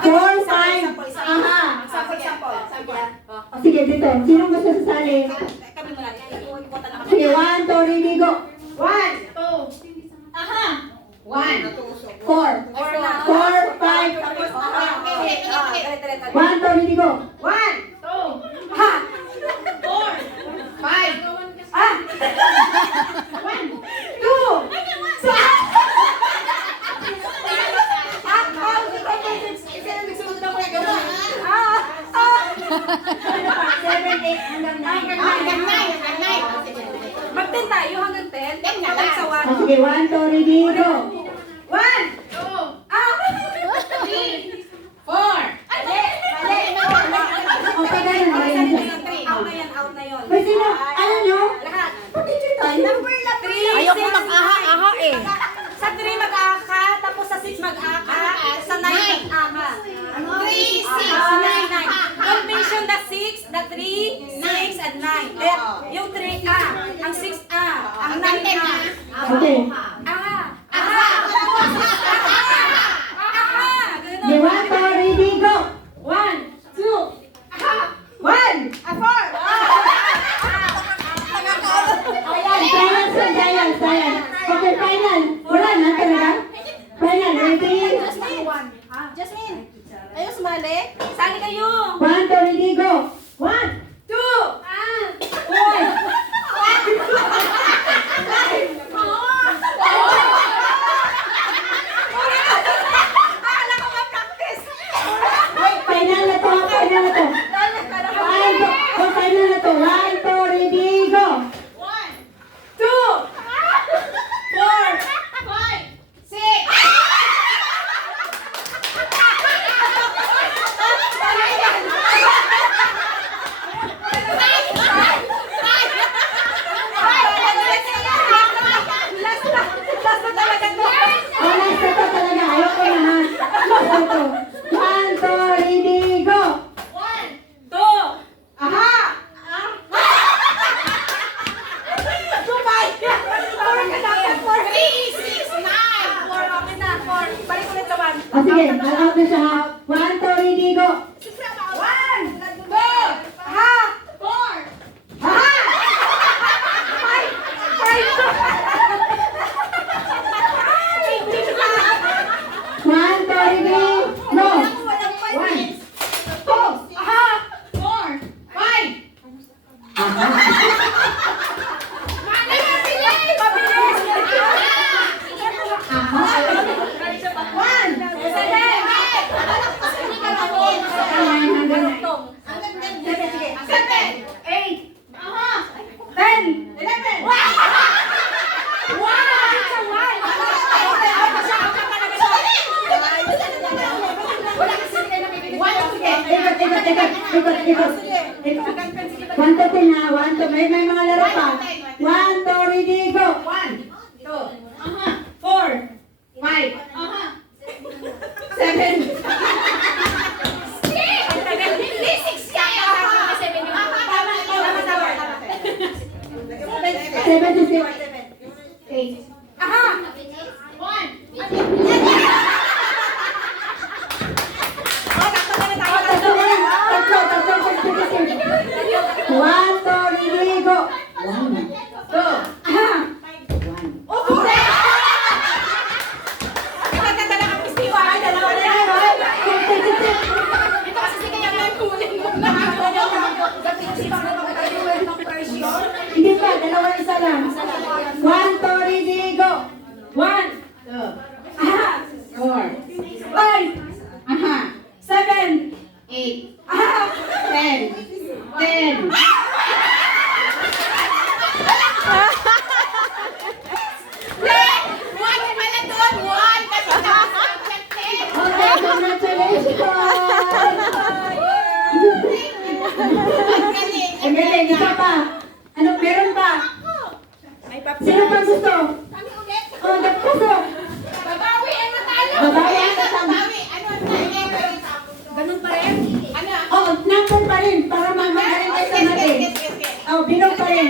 4, 5. Aha. Sige, dito. Sino gusto sasali? Kami mo natin. Sige, 1, 2, ready, go. 1, 2. Aha. 1. 4. 4, 5. 1, 2, ready, go. 1, 2. Ha. 4. 5. Ah. 1, 2. Mag-10 tayo hanggang 10. 10 na lang. Sige, 1, 2, ready, go. 1, 2, 3, 4. Okay, ganun. Out na yan, out na yun. May sino? Ano nyo? Lahat. Pag-ito tayo. Number na 3. Ayoko mag-aha-aha eh. Sa 3 mag-aha, tapos sa 6 mag-aha, sa 9 mag-aha. 3, 6, 9, 9. Don't mention the 6, the 3, 6, and 9. Yung 3, ang 6, ang 9, Okay. Aha! Ganun. Sige, 1, 2, ready, go. 1, 2, 1, 4. Silence. Okay, final. Wala na talaga. Final, ready? Jasmine, ayaw sumali? Sali kayo. 1, 2, ready, go. 1, 2, Final na to. Final na to. 1, 2, ready, go. 2, 4, 5, 6. Last na talaga to. Oh, last na to talaga. Ayoko na ha. Last na to. 1, 2, ready, go. 1, 2. Aha! Sumay! 4 ka dapat. 4, 3, 6, 9. 4, okay na. 4. Balik ulit sa 1. Oh, sige, all-out na siya ha. 1, 2, ready, go. 1, 2, aha! 4, aha! 1, 2, ready, go. 1, 2, aha! 4, 5. Ikot. 1 to 10 ha. 1 to, may mga laro pa. 1, 2, ready, go. 1, 2, 4, 5, 7. Seven to 6. 8. Aha! 1, 2, ready, go. 1. 2. Aha! 1. Oh, nagtatala kang pistiwa. Ay, dalawa na yan. Ito kasi sige yan ang kunin mo. Hindi pa, dalawa isa lang. 1, 2, ready, go. 1, 2, aha! 4, 5, aha! 7, 8, aha! 10, 10. Okay, congratulations! Ang galing, isa pa. Ano, meron pa? Sino pa gusto? Oh, gusto. Babawi ang natalo. Babawi ang natalo. Ganun pa rin? Ano? Oh, nandun pa rin, para magaling kayo sa natin. Oh, binog pa rin.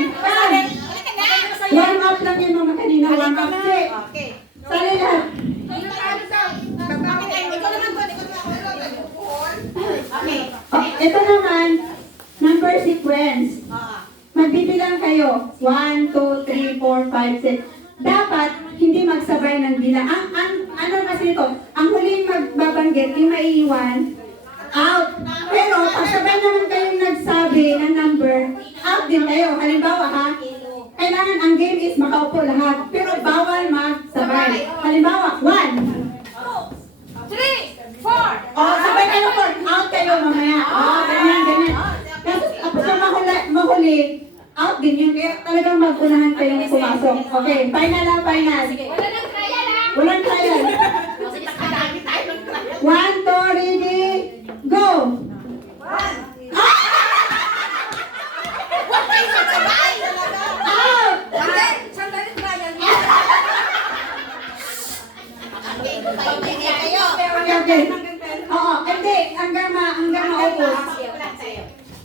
Warm up lang yun mga kanina, warm up. Okay. Sali lahat. Ikaw naman, ikaw naman. Ito naman, number sequence. Magbibilang kayo. 1, 2, 3, 4, 5, 6. Dapat hindi magsabay ng bilang. Ano kasi ito? Ang huling magbabanggit, yung maiiwan, out. Pero pag sabay naman kayong nagsabi ng number, out din kayo. Halimbawa ha, kailangan ang game is makaupo lahat. Pero bawal magsabay. Halimbawa, 1. 3, 4. Oh, sabay kayo po. Out kayo mamaya. Oh, ganyan, ganyan. Kasi kapag mahuli, out din yun. Kaya talagang magunahan kayong pumasok. Okay, final na, final. Wala nang trial ha. Walang trial. Sige, nakadami tayo ng trial. 1, 2, ready, go! Huwag kayo magsabay. Out! Sandali trial. Kayo. Okay, okay. Oo, hindi. Hanggang maubos.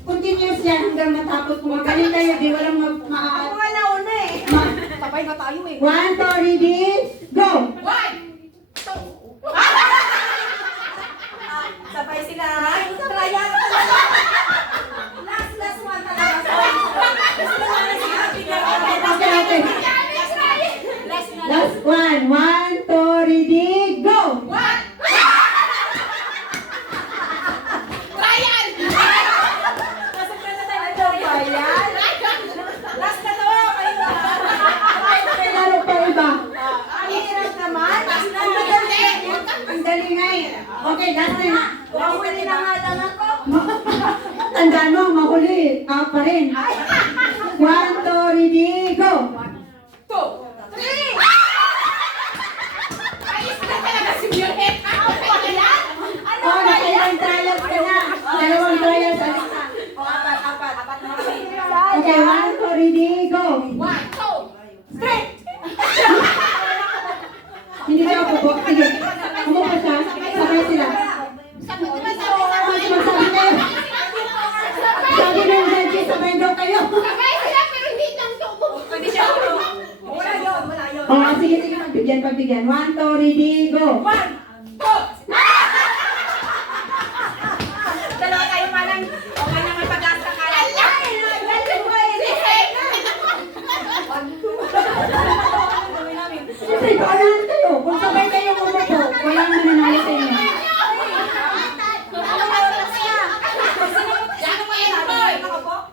Continuous yan hanggang matapos. Kung magaling kayo, di walang Mga nauna eh. Sabay na tayo eh. 1, 2, ready, go! 1, 2. Sabay sila. Trial. Last one talaga. Okay, okay. Last one. 1, 2, ready, go! Last na to. May laro pa iba. Ang hirap naman. Ang dali nga eh. Okay, last na na. Mahuli na nga lang ako. Tandaan mo, mahuli. Out pa rin. 1, 2, ready, go! 2, 3. Ayos na talaga si Violet. Ano ba yan? Ano Oh, ba yan? nakailang trials ka na. Dalawang trials. Apat na kami. Okay, 1, 2, ready, go! 1, 2, 3. Hindi siya upo. Sige. Umupo siya. Sabay sila. Magsabi kayo. Sabi ng judge, sabay daw kayo. Hindi siya ulo. Wala yun. Oh, sige, sige. Pagbigyan. 1, 2, ready, go! 1, 2. Dalawa tayo malang. Okay naman pag-asa ka. Siyempre, paanahan kayo. Kung sabay kayo umupo, walang mananalo sa inyo.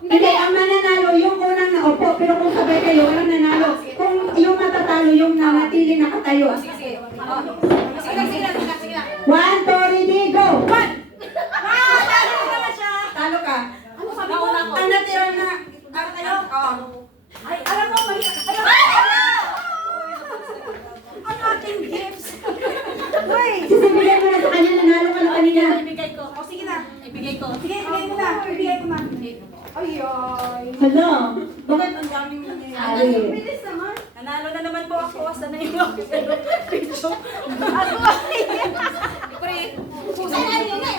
Hindi, ang mananalo, yung unang naupo. Pero kung sabay kayo, walang nanalo. Kung yung matatalo, yung nanatili nakatayo. 1, 2, ready, go! Talo ka. Ang natira na, Ay, alam mo, mahirap. Ang ating gifts. Uy! sisibigay mo na sa kanya, nanalo ka na kanina. Ibigay ko. O, sige na. Ibigay ko. Sige, ibigay ko na. Ibigay ko na. Ay, ay. Hala, bakit ang daming nangyayari? Bilis naman. Nanalo na naman po ako. Asa na yung mga picture. Ako ay. Pre. Saan yun na?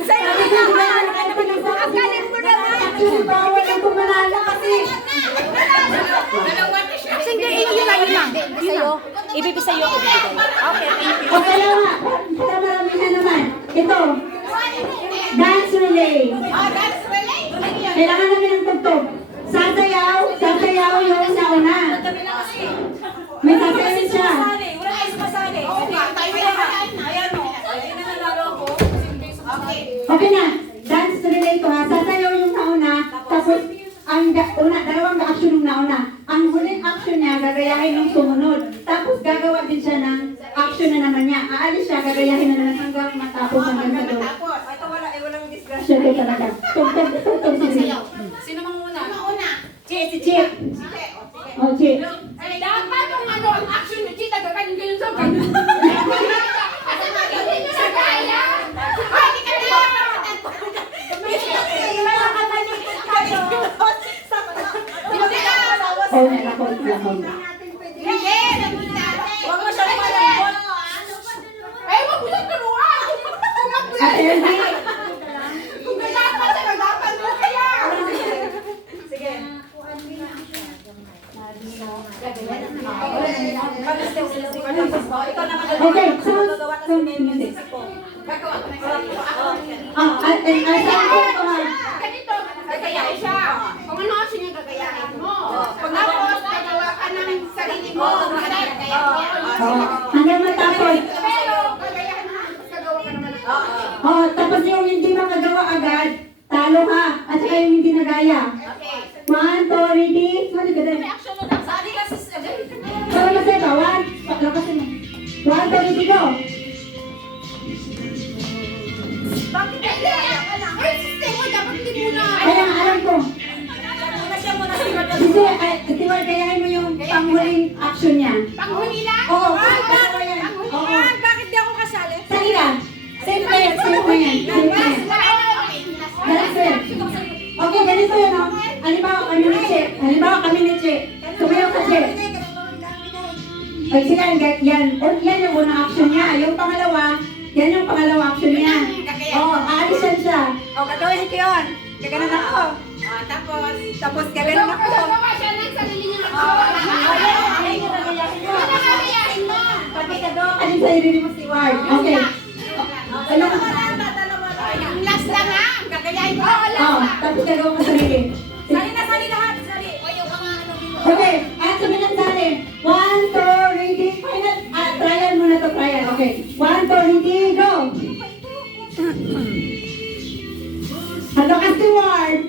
Saan yun na? Akalim mo naman. Bawal ang pumanalo kasi. Sige, yun lang. Ibibigay sa'yo. Okay, thank you. Okay lang nga, para maramihan naman. Ito, dance relay. That's relay. Kailangan namin ng tugtog. Sasayaw yung nauna. Kami na kasi. May sasayaw siya. Wala kayo sumasali. Ayan o. Ayun na nanalo ako. Okay. Okay na, dance relay to ha. Sasayaw yung nauna, tapos ang dalawang action yung nauna. Ang huling action niya, gagayahin yung sumunod. Tapos gagawa din siya ng action na naman niya. Aalis siya, gagayahin na naman hanggang matapos hanggang sa doon. Ito walang disgrasya. Siya to talaga. Tugtog si Sino mang una? Si Chip. Oh, Chip. Ay, dapat yung ano, ang action ni Chita, gagawin ko yun sa kanya. Sa kaya? Ay, di ka tayo! Oh, lakon. Huwag mo siya malambot. Eh, huwag mo siya turuan! Ate Ernie. Kung nalapan siya, nalapan mo kaya! Sige. Okay, so music. Gagawa ko na. Ah, and Raya. Okay. 1, 2, ready? Sorry, ganda. Reaction mo lang. Sabi kasi, Sorry kasi ba? 1, lakasin mo. 1, 2, ready, go. bakit kaya ka lang? Ay, sister mo, dapat hindi mo na. Kaya alam ko. Muna siya muna si Kasi, Tiwal, kayahin mo yung panghuling action niya. Panghuli lang? Oo, Ah, dalawa yan. Oo. bakit di ako kasali? Sige lang. Save na yan, save mo yan. Save mo yan. Dahil sir. Okay, ganito yun, no? Halimbawa kami ni Che. Tumayo ka, Che. Ay, sige, yan. Yan yung unang action niya. Yung pangalawa, yan yung pangalawa action niya. Oo, aalis yan siya. O, gagawin ko yun. Gaganon ako. Tapos gaganon ako. Gagawa siya ng sarili niyang Ayun yung nagayakin mo. Tapos gagawa ka din sa sarili mo si Ward. Okay. Ano? Yung last lang ha. Gagayahin ko. Oo, tapos gagawa ka sarili. Sali na, sali lahat, sali. O yung mga ano dito. Okay, at sabi ng sali. 1, 2, ready, final. Trial muna to, trial. Okay. 1, 2, ready, go! Ano ka, Steward?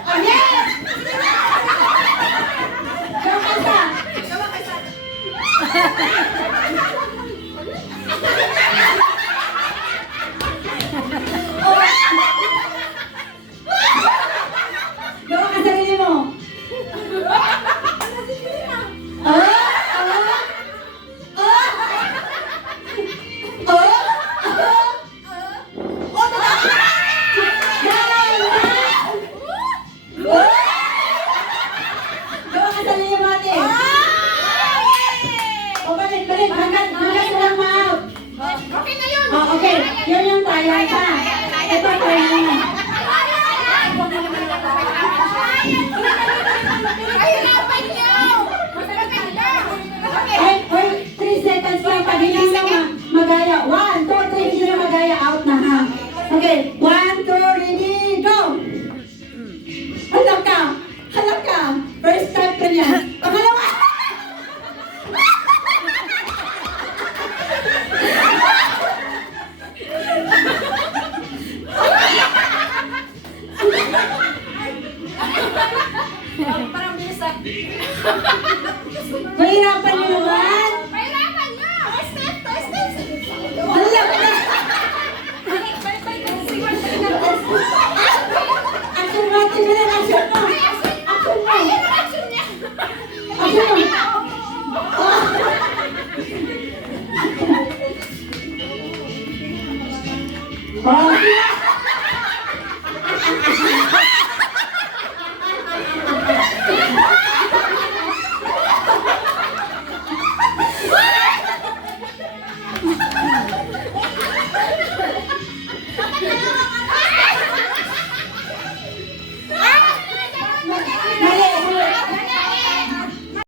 Oh, yes! Go ka sa! Gawa ka sarili mo. Gawa ka sarili mo, ate. O, balik. Hanggang mo lang ma-out. Okay na yun. Oh, okay. Yun yung trial pa. Ito, trial na.